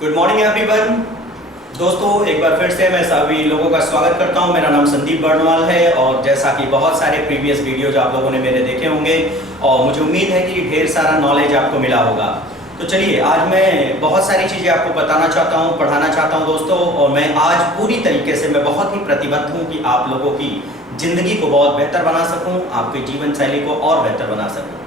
Good morning everyone. दोस्तों, एक बार फिर से मैं सभी लोगों का स्वागत करता हूं। मेरा नाम संदीप बर्नवाल है और जैसा कि बहुत सारे प्रीवियस वीडियोज आप लोगों ने मेरे देखे होंगे और मुझे उम्मीद है कि ढेर सारा नॉलेज आपको मिला होगा। तो चलिए, आज मैं बहुत सारी चीज़ें आपको बताना चाहता हूं, पढ़ाना चाहता हूं दोस्तों। और मैं आज पूरी तरीके से मैं बहुत ही प्रतिबद्ध हूँ कि आप लोगों की ज़िंदगी को बहुत बेहतर बना सकूँ, आपके जीवन शैली को और बेहतर बना सकूँ।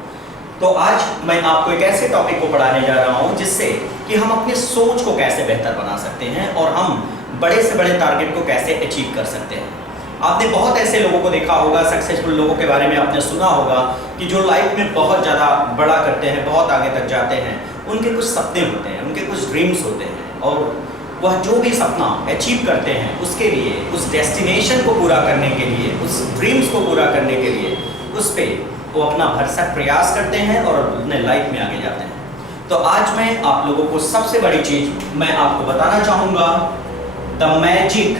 तो आज मैं आपको एक ऐसे टॉपिक को पढ़ाने जा रहा हूं जिससे कि हम अपनी सोच को कैसे बेहतर बना सकते हैं और हम बड़े से बड़े टारगेट को कैसे अचीव कर सकते हैं। आपने बहुत ऐसे लोगों को देखा होगा, सक्सेसफुल लोगों के बारे में आपने सुना होगा कि जो लाइफ में बहुत ज़्यादा बड़ा करते हैं, बहुत आगे तक जाते हैं। उनके कुछ सपने होते हैं, उनके कुछ ड्रीम्स होते हैं और वह जो भी सपना अचीव करते हैं उसके लिए, उस डेस्टिनेशन को पूरा करने के लिए, उस ड्रीम्स को पूरा करने के लिए उस पर वो अपना भरसक प्रयास करते हैं और अपने लाइफ में आगे जाते हैं। तो आज मैं आप लोगों को सबसे बड़ी चीज मैं आपको बताना चाहूंगा, द मैजिक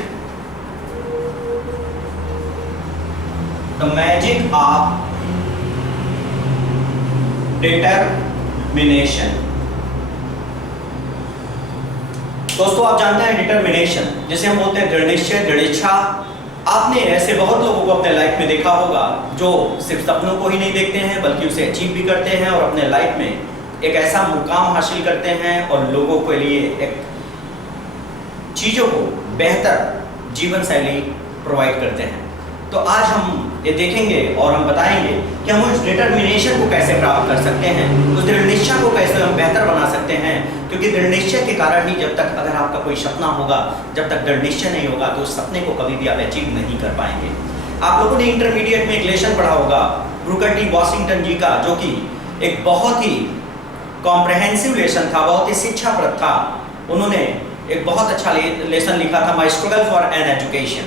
ऑफ डिटरमिनेशन। दोस्तों, आप जानते हैं डिटरमिनेशन जिसे हम बोलते हैं दृढ़ निश्चय, दृढ़ इच्छा। आपने ऐसे बहुत लोगों को अपने लाइफ में देखा होगा जो सिर्फ सपनों को ही नहीं देखते हैं बल्कि उसे अचीव भी करते हैं और अपने लाइफ में एक ऐसा मुकाम हासिल करते हैं और लोगों के लिए एक चीज़ों को बेहतर जीवन शैली प्रोवाइड करते हैं। तो आज हम ये देखेंगे और हम बताएंगे कि हम उस डिटरमिनेशन को कैसे प्राप्त कर सकते हैं, उस दृढ़ निश्चय को कैसे हम बेहतर बना सकते हैं। क्योंकि दृढ़ निश्चय के कारण ही जब तक अगर आपका कोई सपना होगा, जब तक दृढ़ निश्चय नहीं होगा तो उस सपने को कभी भी आप अचीव नहीं कर पाएंगे। आप लोगों ने इंटरमीडिएट में एक लेसन पढ़ा होगा ब्रूकर टी वॉशिंगटन जी का, जो कि एक बहुत ही कॉम्प्रहेंसिव लेसन था, बहुत ही शिक्षाप्रद था। उन्होंने एक बहुत अच्छा लेसन लिखा था, माई स्ट्रगल फॉर एन एजुकेशन,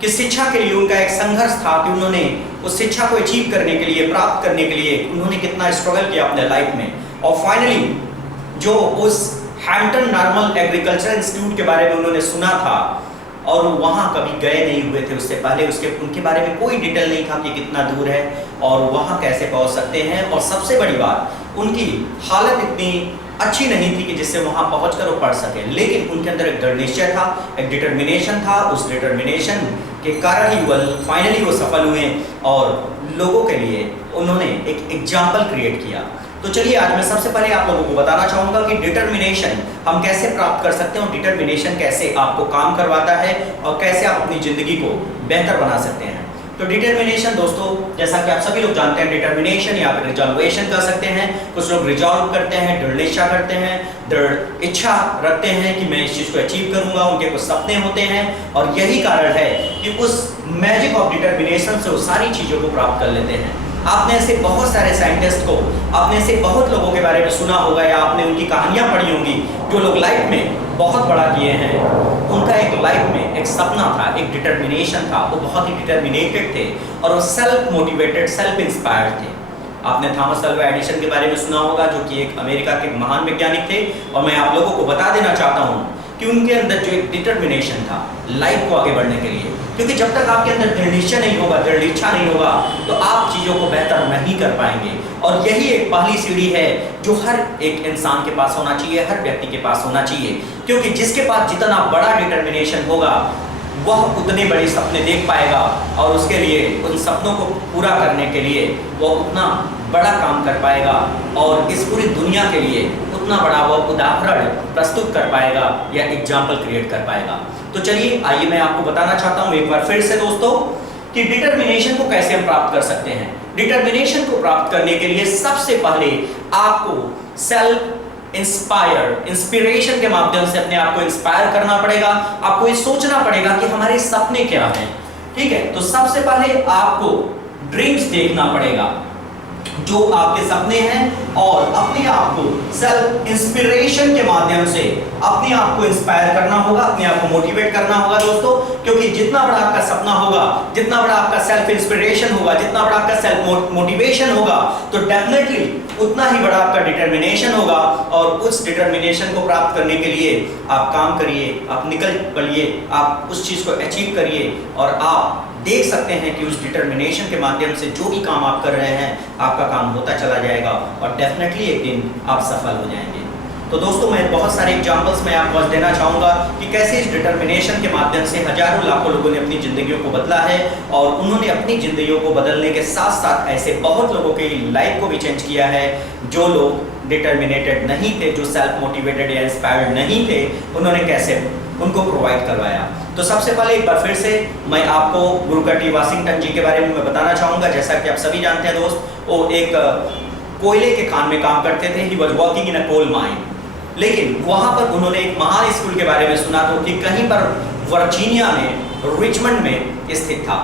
कि शिक्षा के लिए उनका एक संघर्ष था कि उन्होंने उस शिक्षा को अचीव करने के लिए, प्राप्त करने के लिए उन्होंने कितना स्ट्रगल किया अपने लाइफ में। और फाइनली जो उस हैम्पटन नॉर्मल एग्रीकल्चर इंस्टीट्यूट के बारे में उन्होंने सुना था और वहाँ कभी गए नहीं हुए थे उससे पहले, उनके बारे में कोई डिटेल नहीं था कि कितना दूर है और वहाँ कैसे पहुँच सकते हैं। और सबसे बड़ी बात, उनकी हालत इतनी अच्छी नहीं थी कि जिससे वहाँ पहुँचकर वो पढ़ सके, लेकिन उनके अंदर एक दृढ़ निश्चय था, एक डिटरमिनेशन था। उस डिटरमिनेशन के कारण ही फाइनली वो सफल हुए और लोगों के लिए उन्होंने एक एग्जाम्पल क्रिएट किया। तो चलिए, आज मैं सबसे पहले आप लोगों को बताना चाहूँगा कि डिटरमिनेशन हम कैसे प्राप्त कर सकते हैं और डिटरमिनेशन कैसे आपको काम करवाता है और कैसे आप अपनी ज़िंदगी को बेहतर बना सकते हैं। तो डिटरमिनेशन दोस्तों, जैसा कि आप सभी लोग जानते हैं, डिटरमिनेशन या फिर रिजॉल्वेशन कर सकते हैं। कुछ लोग रिजॉल्व करते हैं, दृढ़ निश्चय करते हैं, दृढ़ इच्छा रखते हैं कि मैं इस चीज़ को अचीव करूंगा। उनके कुछ सपने होते हैं और यही कारण है कि उस मैजिक ऑफ डिटरमिनेशन से वो सारी चीज़ों को प्राप्त कर लेते हैं। आपने ऐसे बहुत सारे साइंटिस्ट को, आपने ऐसे बहुत लोगों के बारे में सुना होगा या आपने उनकी कहानियाँ पढ़ी होंगी जो लोग लाइफ में बहुत बड़ा किए हैं। उनका एक लाइफ में एक सपना था, एक डिटरमिनेशन था, वो बहुत ही डिटरमिनेटेड थे और वो सेल्फ मोटिवेटेड, सेल्फ इंस्पायर्ड थे। आपने थॉमस अल्वा एडिसन के बारे में सुना होगा, जो कि एक अमेरिका के महान वैज्ञानिक थे। और मैं आप लोगों को बता देना चाहता हूँ कि उनके अंदर जो एक डिटरमिनेशन था लाइफ को आगे बढ़ने के लिए, क्योंकि जब तक आपके अंदर दृढ़ निश्चय नहीं होगा, दृढ़ इच्छा नहीं होगा, तो आप चीज़ों को बेहतर नहीं कर पाएंगे। और यही एक पहली सीढ़ी है जो हर एक इंसान के पास होना चाहिए, हर व्यक्ति के पास होना चाहिए। क्योंकि जिसके पास जितना बड़ा डिटरमिनेशन होगा वह उतने बड़े सपने देख पाएगा और उसके लिए, उन सपनों को पूरा करने के लिए वह उतना बड़ा काम कर पाएगा और इस पूरी दुनिया के लिए उतना बड़ा वह उदाहरण प्रस्तुत कर पाएगा या एग्जाम्पल क्रिएट कर पाएगा। तो चलिए, आइए मैं आपको बताना चाहता हूँ एक बार फिर से दोस्तों कि डिटरमिनेशन को कैसे हम प्राप्त कर सकते हैं। डिटरमिनेशन को प्राप्त करने के लिए सबसे पहले आपको सेल्फ इंस्पिरेशन के माध्यम से अपने आप को इंस्पायर करना पड़ेगा। आपको ये सोचना पड़ेगा कि हमारे सपने क्या हैं। ठीक है, तो सबसे पहले आपको ड्रीम्स देखना पड़ेगा, जो आपके सपने हैं, और अपने आप को सेल्फ इंस्पिरेशन के माध्यम से अपने आप को इंस्पायर करना होगा, अपने आप को मोटिवेट करना होगा दोस्तों। क्योंकि जितना बड़ा आपका सपना होगा, जितना बड़ा आपका सेल्फ इंस्पिरेशन होगा, जितना बड़ा आपका सेल्फ मोटिवेशन होगा, तो डेफिनेटली उतना ही बड़ा आपका डिटरमिनेशन होगा। और उस डिटरमिनेशन को प्राप्त करने के लिए आप काम करिए, आप निकल पड़िए, आप उस चीज़ को अचीव करिए और आप देख सकते हैं कि उस डिटरमिनेशन के माध्यम से जो भी काम आप कर रहे हैं, आपका काम होता चला जाएगा और डेफिनेटली एक दिन आप सफल हो जाएंगे। तो दोस्तों मैं बहुत सारे एग्जांपल्स मैं आपको आज देना चाहूँगा कि कैसे इस डिटर्मिनेशन के माध्यम से हजारों लाखों लोगों ने अपनी ज़िंदगियों को बदला है और उन्होंने अपनी ज़िंदगियों को बदलने के साथ साथ ऐसे बहुत लोगों की लाइफ को भी चेंज किया है जो लोग डिटर्मिनेटेड नहीं थे, जो सेल्फ मोटिवेटेड या इंस्पायर्ड नहीं थे, उन्होंने कैसे उनको प्रोवाइड करवाया। तो सबसे पहले एक बार फिर से मैं आपको बुकर टी वाशिंगटन जी के बारे में मैं बताना चाहूँगा। जैसा कि आप सभी जानते हैं दोस्त, वो एक कोयले के खान में काम करते थे। He was working in a coal mine. लेकिन वहाँ पर उन्होंने एक महान स्कूल के बारे में सुना तो कि कहीं पर वर्जीनिया में, रिचमंड में स्थित था,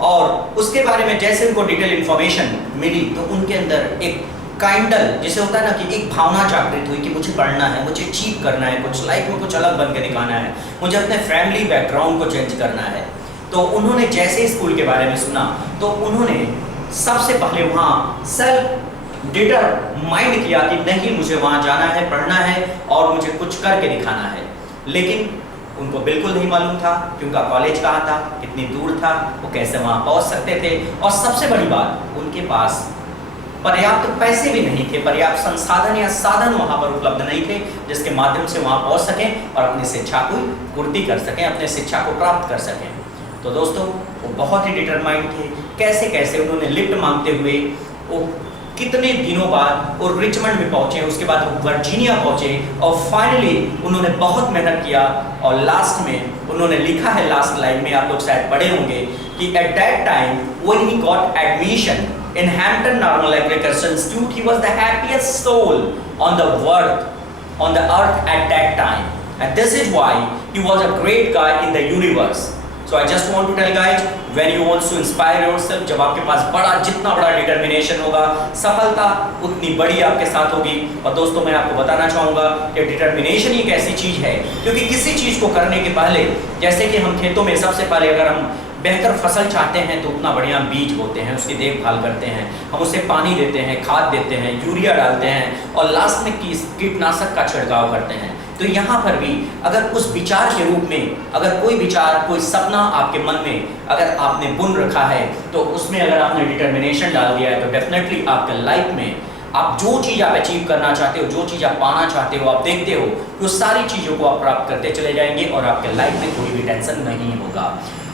और उसके बारे में जैसे उनको डिटेल इन्फॉर्मेशन मिली तो उनके अंदर एक काइंडल, जिसे होता है ना कि एक भावना जागृत हुई कि मुझे पढ़ना है, मुझे अचीव करना है, कुछ लाइफ में कुछ अलग बन के दिखाना है, मुझे अपने फैमिली बैकग्राउंड को चेंज करना है। तो उन्होंने जैसे स्कूल के बारे में सुना तो उन्होंने सबसे पहले वहाँ सेल्फ डिटरमाइंड किया कि नहीं, मुझे वहाँ जाना है, पढ़ना है और मुझे कुछ करके दिखाना है। लेकिन उनको बिल्कुल नहीं मालूम था कि उनका कॉलेज कहाँ था, कितनी दूर था, वो कैसे वहाँ पहुँच सकते थे, और सबसे बड़ी बात, उनके पास पर्याप्त पैसे भी नहीं थे, पर्याप्त संसाधन या साधन वहाँ पर उपलब्ध नहीं थे जिसके माध्यम से वहाँ पहुँच सकें और अपनी शिक्षा को पूर्ति कर सकें, अपने शिक्षा को प्राप्त कर सकें। तो दोस्तों वो बहुत ही डिटरमाइंड थे। कैसे कैसे उन्होंने लिफ्ट मांगते हुए वो कितने दिनों बाद वो रिचमंड में पहुँचे, उसके बाद वो वर्जीनिया पहुँचे और फाइनली उन्होंने बहुत मेहनत किया और लास्ट में उन्होंने लिखा है, लास्ट लाइन में आप लोग शायद पढ़े होंगे कि at that time when he got admission in Hampton Normal Agricultural Institute, he was the happiest soul on the earth at that time, and this is why he was a great guy in the universe. So I just want to tell guys, when you want to inspire yourself, जब आपके पास जितना बड़ा determination होगा, सफलता उतनी बड़ी आपके साथ होगी। और दोस्तों मैं आपको बताना चाहूँगा कि डिटर्मिनेशन एक ऐसी चीज़ है, क्योंकि किसी चीज़ को करने के पहले, जैसे कि हम खेतों में सबसे पहले अगर हम बेहतर फसल चाहते हैं तो उतना बढ़िया बीज बोते हैं, उसकी देखभाल करते हैं, हम उसे पानी देते हैं, खाद देते हैं, यूरिया डालते हैं और लास्ट में कीटनाशक का छिड़काव करते हैं। तो यहाँ पर भी अगर उस विचार के रूप में, अगर कोई विचार, कोई सपना आपके मन में अगर आपने बुन रखा है तो उसमें अगर आपने डिटर्मिनेशन डाल दिया है तो डेफिनेटली आपके लाइफ में आप जो चीज़ आप अचीव करना चाहते हो, जो चीज़ आप पाना चाहते हो, आप देखते हो कि उस सारी चीज़ों को आप प्राप्त करते चले जाएंगे और आपके लाइफ में कोई भी टेंशन नहीं होगा।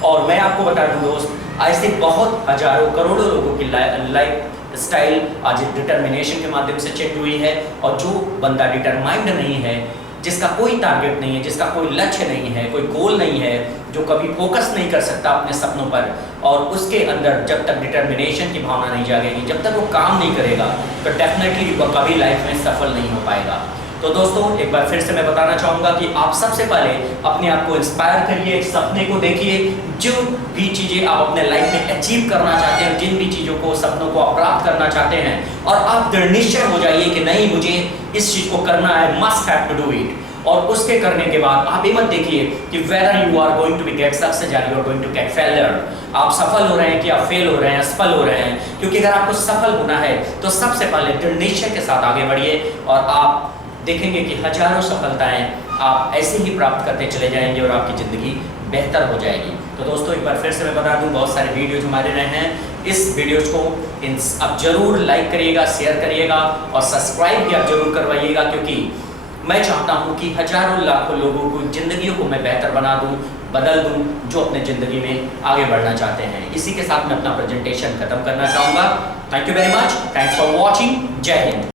और मैं आपको बता दूं दोस्त, ऐसे बहुत हजारों करोड़ों लोगों की लाइफ स्टाइल आज डिटर्मिनेशन के माध्यम से चेंज हुई है। और जो बंदा डिटरमाइंड नहीं है, जिसका कोई टारगेट नहीं है, जिसका कोई लक्ष्य नहीं है, कोई गोल नहीं है, जो कभी फोकस नहीं कर सकता अपने सपनों पर, और उसके अंदर जब तक डिटर्मिनेशन की भावना नहीं जागेगी, जब तक वो काम नहीं करेगा तो डेफिनेटली वो कभी लाइफ में सफल नहीं हो पाएगा। तो दोस्तों एक बार फिर से मैं बताना चाहूँगा कि आप सबसे पहले अपने आप को इंस्पायर करिए, एक सपने को देखिए, जो भी चीज़ें आप अपने लाइफ में अचीव करना चाहते हैं, जिन भी चीज़ों को, सपनों को आप प्राप्त करना चाहते हैं, और आप दृढ़ निश्चय हो जाइए कि नहीं, मुझे इस चीज़ को करना है, must have to do it. और उसके करने के बाद आप ये मत देखिए कि whether you are going to be get success या you are going to get failure, आप सफल हो रहे हैं कि आप फेल हो रहे हैं, असफल हो रहे हैं। क्योंकि अगर आपको सफल होना है तो सबसे पहले दृढ़ निश्चय के साथ आगे बढ़िए और आप देखेंगे कि हजारों सफलताएं आप ऐसे ही प्राप्त करते चले जाएंगे और आपकी ज़िंदगी बेहतर हो जाएगी। तो दोस्तों एक बार फिर से मैं बता दूं, बहुत सारे वीडियोज हमारे रहे हैं, इस वीडियोज को आप जरूर लाइक करिएगा, शेयर करिएगा और सब्सक्राइब भी आप जरूर करवाइएगा, क्योंकि मैं चाहता हूं कि हजारों लाखों लोगों को ज़िंदगियों को मैं बेहतर बना दूं, बदल दूं, जो अपने ज़िंदगी में आगे बढ़ना चाहते हैं। इसी के साथ मैं अपना प्रेजेंटेशन खत्म करना चाहूँगा। Thank you very much, thanks for watching, जय हिंद।